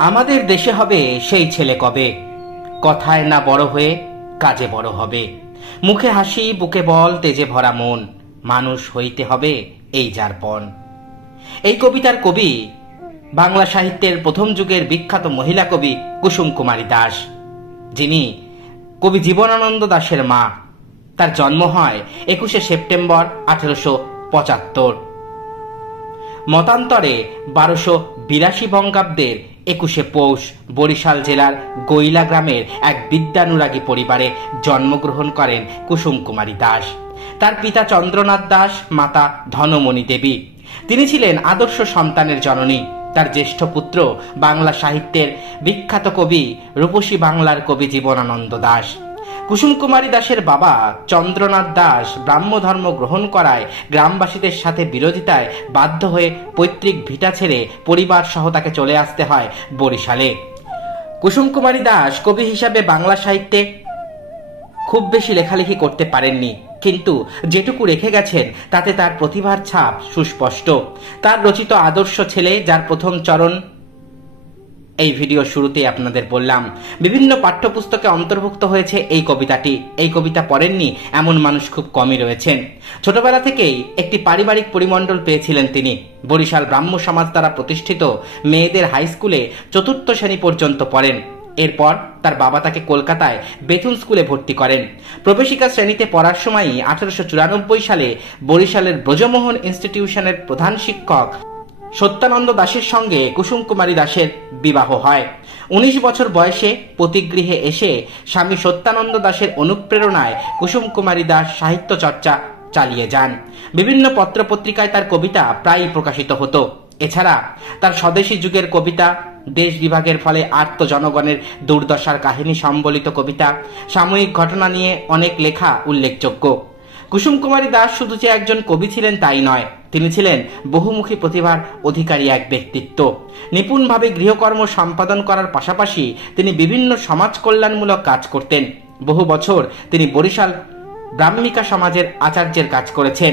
আমাদের দেশে হবে সেই ছেলে কবে, কথায় না বড় হয়ে কাজে বড় হবে। মুখে হাসি বুকে বল তেজে ভরা মন, মানুষ হইতে হবে এই যার পণ। এই কবিতার কবি বাংলা সাহিত্যের প্রথম যুগের বিখ্যাত মহিলা কবি কুসুম কুমারী দাস, যিনি কবি জীবনানন্দ দাশের মা। তার জন্ম হয় 21শে সেপ্টেম্বর 1875। মতান্তরে 1282 বঙ্গাব্দের 21শে পৌষ বরিশাল জেলার গৈলা গ্রামের এক বিদ্যানুরাগী পরিবারে জন্মগ্রহণ করেন কুসুম কুমারী দাস। তার পিতা চন্দ্রনাথ দাস, মাতা ধনমণি দেবী। তিনি ছিলেন আদর্শ সন্তানের জননী। তার জ্যেষ্ঠ পুত্র বাংলা সাহিত্যের বিখ্যাত কবি রূপসী বাংলার কবি জীবনানন্দ দাশ। কুসুম কুমারী দাসের বাবা চন্দ্রনাথ দাস ব্রাহ্ম ধর্ম গ্রহণ করায় গ্রামবাসীদের সাথে বিরোধিতায় বাধ্য হয়ে পৈতৃক ভিটা ছেড়ে পরিবার সহ তাকে চলে আসতে হয় বরিশালে। কুসুম কুমারী দাস কবি হিসাবে বাংলা সাহিত্যে খুব বেশি লেখালেখি করতে পারেননি, কিন্তু যেটুকু রেখে গেছেন তাতে তার প্রতিভার ছাপ সুস্পষ্ট। তার রচিত আদর্শ ছেলে, যার প্রথম চরণ এই ভিডিও শুরুতে আপনাদের বললাম, বিভিন্ন পাঠ্যপুস্তকে অন্তর্ভুক্ত হয়েছে এই কবিতাটি। এই কবিতা পড়েননি এমন মানুষ খুব কমই রয়েছেন। ছোটবেলা থেকেই একটি পারিবারিক পরিমণ্ডল পেয়েছিলেন তিনি। বরিশাল ব্রাহ্ম সমাজ দ্বারা প্রতিষ্ঠিত মেয়েদের হাই স্কুলে 4র্থ শ্রেণী পর্যন্ত পড়েন। এরপর তার বাবা তাকে কলকাতায় বেথুন স্কুলে ভর্তি করেন। প্রবেশিকা শ্রেণীতে পড়ার সময়ই 1894 সালে বরিশালের ব্রজমোহন ইনস্টিটিউশনের প্রধান শিক্ষক সত্যানন্দ দাশের সঙ্গে কুসুম কুমারী দাসের বিবাহ হয়। 19 বছর বয়সে পতিগৃহে এসে স্বামী সত্যানন্দ দাশের অনুপ্রেরণায় কুসুম কুমারী দাস সাহিত্য চর্চা চালিয়ে যান। বিভিন্ন পত্রপত্রিকায় তার কবিতা প্রায়ই প্রকাশিত হতো। এছাড়া তার স্বদেশী যুগের কবিতা, দেশ বিভাগের ফলে আর্ত জনগণের দুর্দশার কাহিনী সম্বলিত কবিতা, সাময়িক ঘটনা নিয়ে অনেক লেখা উল্লেখযোগ্য। কুসুম কুমারী দাস শুধু যে একজন কবি ছিলেন তাই নয়, তিনি ছিলেন বহুমুখী প্রতিভার অধিকারী এক ব্যক্তিত্ব। নিপুণভাবে গৃহকর্ম সম্পাদন করার পাশাপাশি তিনি বিভিন্ন সমাজ কল্যাণমূলক কাজ করতেন। বহু বছর তিনি বরিশাল ব্রাহ্মিকা সমাজের আচার্যের কাজ করেছেন।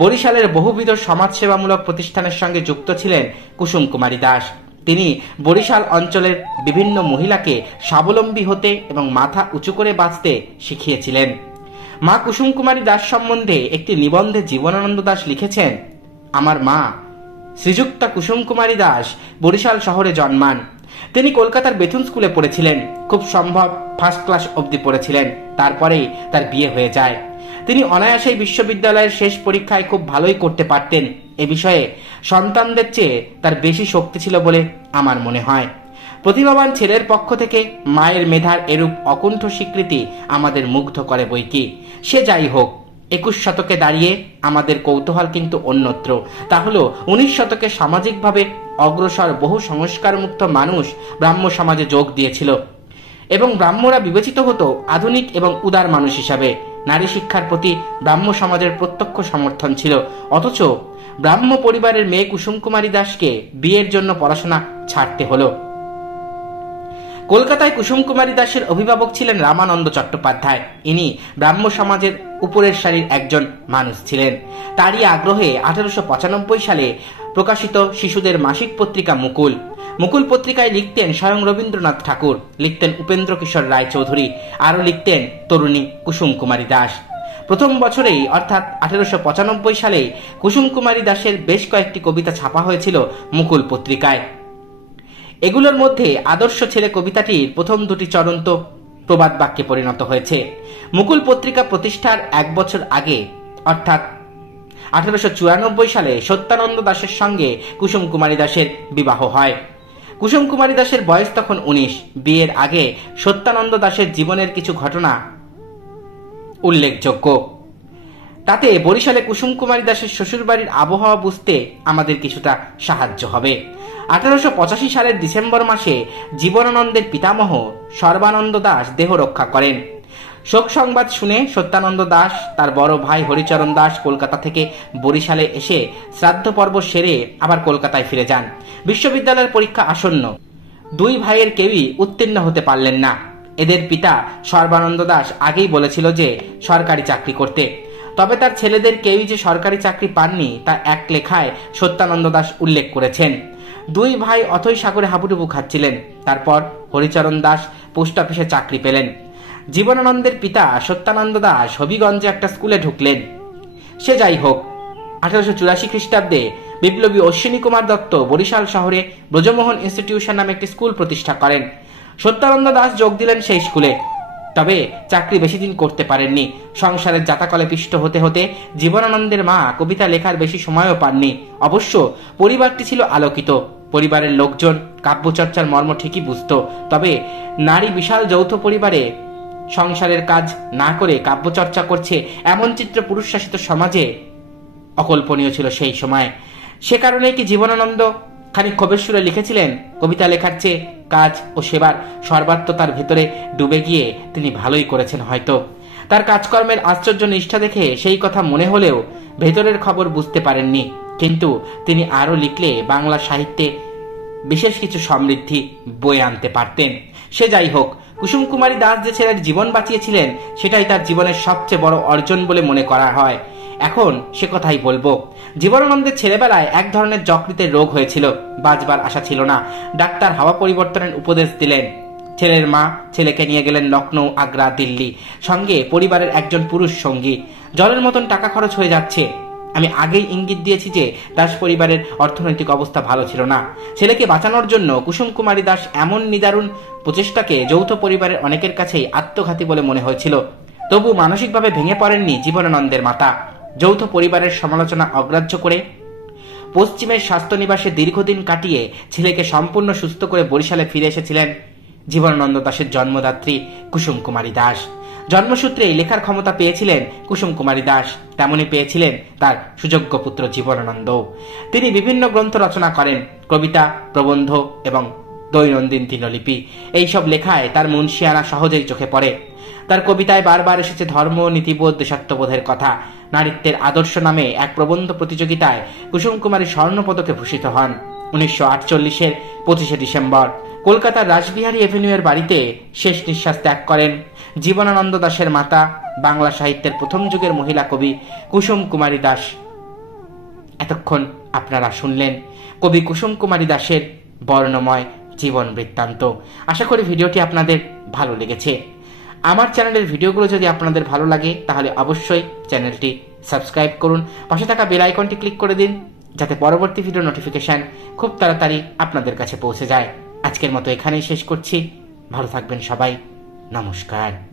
বরিশালের বহুবিধ সমাজসেবামূলক প্রতিষ্ঠানের সঙ্গে যুক্ত ছিলেন কুসুম কুমারী দাস। তিনি বরিশাল অঞ্চলের বিভিন্ন মহিলাকে স্বাবলম্বী হতে এবং মাথা উঁচু করে বাঁচতে শিখিয়েছিলেন। মা কুসুম কুমারী দাস সম্বন্ধে একটি নিবন্ধে জীবনানন্দ দাশ লিখেছেন, আমার মা শ্রীযুক্তা কুসুম কুমারী দাস বরিশাল শহরে জন্মান। তিনি কলকাতার বেথুন স্কুলে পড়েছিলেন। খুব সম্ভব ফার্স্ট ক্লাস অবধি পড়েছিলেন। তারপরেই তার বিয়ে হয়ে যায়। তিনি অনায়াসেই বিশ্ববিদ্যালয়ের শেষ পরীক্ষায় খুব ভালোই করতে পারতেন। এ বিষয়ে সন্তানদের চেয়ে তার বেশি শক্তি ছিল বলে আমার মনে হয়। প্রতিভাবান ছেলের পক্ষ থেকে মায়ের মেধার এরূপ অকুণ্ঠ স্বীকৃতি আমাদের মুগ্ধ করে বইকি। সে যাই হোক, 21 শতকে দাঁড়িয়ে আমাদের কৌতূহল কিন্তু অন্যত্র। তা হল 19 শতকে সামাজিকভাবে অগ্রসর বহু সংস্কারমুক্ত মানুষ ব্রাহ্ম সমাজে যোগ দিয়েছিল এবং ব্রাহ্মরা বিবেচিত হতো আধুনিক এবং উদার মানুষ হিসাবে। নারী শিক্ষার প্রতি ব্রাহ্ম সমাজের প্রত্যক্ষ সমর্থন ছিল। অথচ ব্রাহ্ম পরিবারের মেয়ে কুসুম কুমারী দাসকে বিয়ের জন্য পড়াশোনা ছাড়তে হলো। কলকাতায় কুসুম কুমারী দাসের অভিভাবক ছিলেন রামানন্দ চট্টোপাধ্যায়। ইনি ব্রাহ্ম সমাজের উপরের সারির একজন মানুষ ছিলেন। তারই আগ্রহে 1895 সালে প্রকাশিত শিশুদের মাসিক পত্রিকা মুকুল। মুকুল পত্রিকায় লিখতেন স্বয়ং রবীন্দ্রনাথ ঠাকুর, লিখতেন উপেন্দ্র কিশোর রায় চৌধুরী, আরও লিখতেন তরুণী কুসুম কুমারী দাস। প্রথম বছরেই অর্থাৎ 1895 সালে কুসুম কুমারী দাসের বেশ কয়েকটি কবিতা ছাপা হয়েছিল মুকুল পত্রিকায়। এগুলোর মধ্যে আদর্শ ছেলে কবিতাটির প্রথম দুটি চরণ তো প্রবাদ বাক্যে পরিণত হয়েছে। মুকুল পত্রিকা প্রতিষ্ঠার 1 বছর আগে অর্থাৎ 1894 সালে সত্যানন্দ দাশের সঙ্গে কুসুম কুমারী দাসের বিবাহ হয়। কুসুম কুমারী দাসের বয়স তখন 19। বিয়ের আগে সত্যানন্দ দাশের জীবনের কিছু ঘটনা উল্লেখযোগ্য। তাতে বরিশালে কুসুম কুমারী দাসের শ্বশুরবাড়ির আবহাওয়া বুঝতে আমাদের কিছুটা সাহায্য হবে। 1885 সালের ডিসেম্বর মাসে জীবনানন্দের পিতামহ সর্বানন্দ দাস দেহ রক্ষা করেন। শোক সংবাদ শুনে সত্যানন্দ দাস তার বড় ভাই হরিচরণ দাস কলকাতা থেকে বরিশালে এসে শ্রাদ্ধ পর্ব সেরে আবার কলকাতায় ফিরে যান। বিশ্ববিদ্যালয়ের পরীক্ষা আসন্ন। 2 ভাইয়ের কেউই উত্তীর্ণ হতে পারলেন না। এদের পিতা সর্বানন্দ দাস আগেই বলেছিল যে সরকারি চাকরি করতে। তবে তার ছেলেদের কেউই যে সরকারি চাকরি পাননি তা এক লেখায় সত্যানন্দ দাস উল্লেখ করেছেন। দুই ভাই অথৈ সাগরে হাবুডুবু খাচ্ছিলেন। তারপর হরিচরণ দাস পোস্ট অফিসে চাকরি পেলেন। জীবনানন্দের পিতা সত্যানন্দ দাস হবিগঞ্জে একটা স্কুলে ঢুকলেন। সে যাই হোক, 1884 খ্রিস্টাব্দে বিপ্লবী অশ্বিনী কুমার দত্ত বরিশাল শহরে ব্রজমোহন ইনস্টিটিউশন নামে একটি স্কুল প্রতিষ্ঠা করেন। সত্যানন্দ দাস যোগ দিলেন সেই স্কুলে। তবে চাকরি বেশি দিন করতে পারেননি। সংসারের জাতাকলে পিষ্ট হতে হতে জীবনানন্দের মা কবিতা লেখার বেশি সময়ও পাননি। অবশ্য পরিবারটি ছিল আলোকিত। পরিবারের লোকজন কাব্যচর্চার মর্ম ঠিকই বুঝত। তবে নারী বিশাল যৌথ পরিবারে সংসারের কাজ না করে কাব্যচর্চা করছে এমন চিত্র পুরুষ শাসিত সমাজে অকল্পনীয় ছিল সেই সময়। সে কারণে কি জীবনানন্দ খানিক ক্ষোভের সুরে লিখেছিলেন, কবিতা লেখার চেয়ে কাজ ও সেবার সর্বাত্মতার ভেতরে ডুবে গিয়ে তিনি ভালোই করেছেন হয়তো। তার কাজকর্মের আশ্চর্য নিষ্ঠা দেখে সেই কথা মনে হলেও ভেতরের খবর বুঝতে পারেননি। কিন্তু তিনি আরো লিখলে বাংলা সাহিত্যে বিশেষ কিছু সমৃদ্ধি বয়ে আনতে পারতেন। সে যাই হোক, কুসুম কুমারী দাস যে ছেলের জীবন বাঁচিয়েছিলেন সেটাই তার জীবনের সবচেয়ে বড় অর্জন বলে মনে করা হয়। এখন সে কথাই বলবো। জীবনানন্দের ছেলেবেলায় এক ধরনের যকৃতের রোগ হয়েছিল। বাঁচবার আশা ছিল না। ডাক্তার হাওয়া পরিবর্তনের উপদেশ দিলেন। ছেলের মা ছেলেকে নিয়ে গেলেন লখনৌ, আগ্রা, দিল্লি। সঙ্গে পরিবারের একজন পুরুষ সঙ্গী। জলের মতন টাকা খরচ হয়ে যাচ্ছে। আমি আগেই ইঙ্গিত দিয়েছি যে দাস পরিবারের অর্থনৈতিক অবস্থা ভালো ছিল না। ছেলেকে বাঁচানোর জন্য কুসুম কুমারী দাস এমন নিদারুণ প্রচেষ্টাকে যৌথ পরিবারের অনেকের কাছেই আত্মঘাতী বলে মনে হয়েছিল। তবু মানসিকভাবে ভেঙে পড়েননি জীবনানন্দের মাতা। যৌথ পরিবারের সমালোচনা অগ্রাহ্য করে পশ্চিমের স্বাস্থ্যনিবাসে দীর্ঘদিন কাটিয়ে ছেলেকে সম্পূর্ণ সুস্থ করে বরিশালে ফিরে এসেছিলেন জীবনানন্দ দাসের জন্মদাত্রী কুসুম কুমারী দাস। জন্মসূত্রেই লেখার ক্ষমতা পেয়েছিলেন কুসুম কুমারী দাস, তেমনি পেয়েছিলেন তার সুযোগ্য পুত্র জীবনানন্দ। তিনি বিভিন্ন গ্রন্থ রচনা করেন, কবিতা, প্রবন্ধ এবং দৈনন্দিন দিনলিপি। এইসব লেখায় তার মুন্সিয়ানা সহজেই চোখে পড়ে। তার কবিতায় বারবার এসেছে ধর্ম, নীতিবোধ, দেশাত্মবোধের কথা। নারীত্বের আদর্শ নামে এক প্রবন্ধ প্রতিযোগিতায় কুসুম কুমারী স্বর্ণপদকে ভূষিত হন 1948-এর 25শে ডিসেম্বর। কলকাতার রাসবিহারী এভিনিউয়ের বাড়িতে শেষ নিঃশ্বাস ত্যাগ করেন জীবনানন্দ দাশের মাতা, বাংলা সাহিত্যের প্রথম যুগের মহিলা কবি কুসুম কুমারী দাস। এতক্ষণ আপনারা শুনলেন কবি কুসুম কুমারী দাশের বর্ণময় জীবন বৃত্তান্ত। আশা করি ভিডিওটি আপনাদের ভালো লেগেছে। আমার চ্যানেলের ভিডিওগুলো যদি আপনাদের ভালো লাগে তাহলে অবশ্যই চ্যানেলটি সাবস্ক্রাইব করুন। পাশে থাকা বেল আইকনটি ক্লিক করে দিন যাতে পরবর্তী ভিডিও নোটিফিকেশন খুব তাড়াতাড়ি আপনাদের কাছে পৌঁছে যায়। আজকের মতো এখানেই শেষ করছি। ভালো থাকবেন সবাই। নমস্কার।